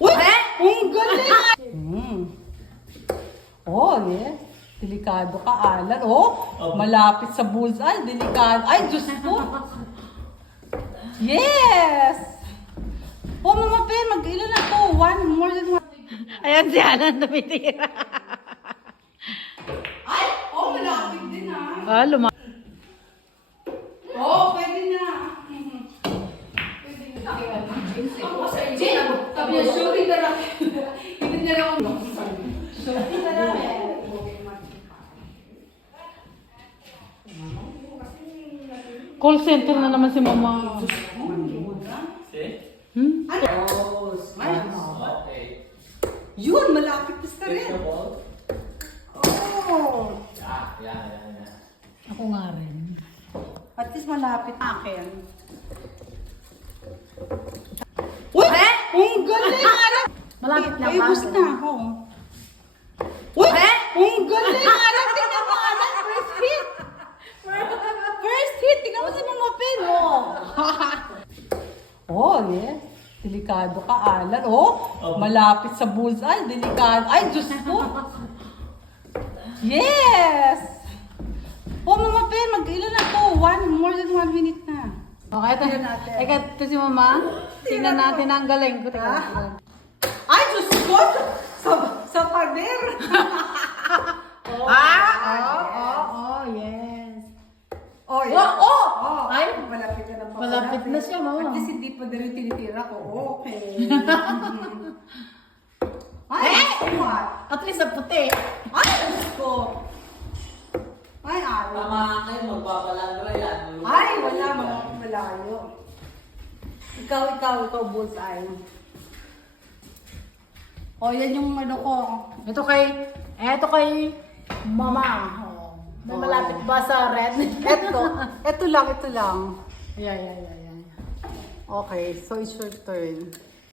Uy! Ang galing! Oh, yes. Delikado ka, Alan. Oh, malapit sa bullseye. Delikado. Ay, Diyos ko. Yes! Oh, Mama Pen, mag-ilan na to? More than one. Ayan si Alan tumitira. Ay! Oh, malapit din ah. Oh, pwede na. Pwede na. Ako sa Jane, sabi niya, shooting na lang. Hindi niya lang ako. Shooting na lang eh. Call center na naman si Mama. Okay. Yun, malapit na rin. Oh. Yeah. Ako nga rin. At least malapit na akin. Uy! Ang galing! Malapit na Ay, ba? gusto na ako. Uy! Ang galing! Alam, tingnan mo, Alan. First hit! First hit! Tingnan mo si Mama Pen, oh. Oh, yes. Delikado ka, Alan. Oh, malapit sa bullseye. Delikado. Ay, Diyos ko. Yes! Oh, Mama Pen, mag-ilan na to? More than 1 minute na. Okay, ito si Mama. Tingnan natin ang galing ko. Ay, Diyos ko! Sa pader! Yes. Oh, yeah. Ay, Malapit ka na pa. malapit na siya, Mama. At least hindi pa rin tinitira ko. Okay. Ay, what? At least sa puti. Ay, Diyos ko! Ay, ayaw. Tama kayo, magpapalangra yan. Ay, wala. Malayo. Ikaw, bullseye. O, yan yung ano ko. Ito kay Mama. Oh. May malapit ba sa red? Ito lang. Yeah. Okay, so it's your turn.